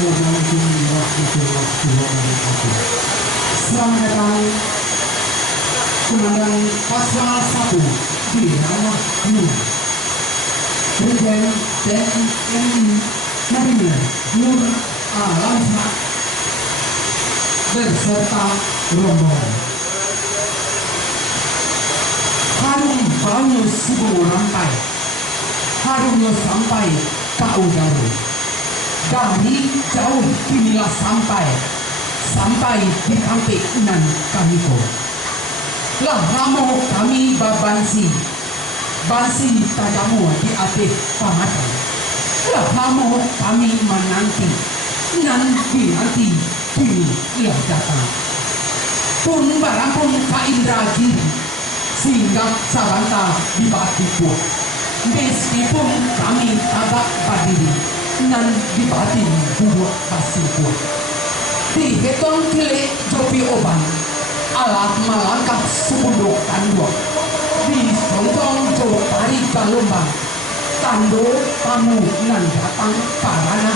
Assalamualaikum warahmatullahi wabarakatuh. Selamat datang Komandan Pasral 1 di Ranah Gunung, Brigjen TNI Marinir Nur Alamsyah beserta rombongan. Harum baunya sebuah rantai, harumnya sampai ke udara. Dari jauh kinilah sampai di kampik nan Kahiko. Lah ramo kami babansi tadamu di atas pamatan. Lah ramo kami menanti kini ia datang. Pun barang pun ka Indragiri sehingga saranta di Batipu. Meskipun kami agak berdiri nan di batin buat pasipu. Dihitung kile jopi oban alat malangkah sepuluh tanduk. Di sontong jo tari kalombang tando kamu nan datang karana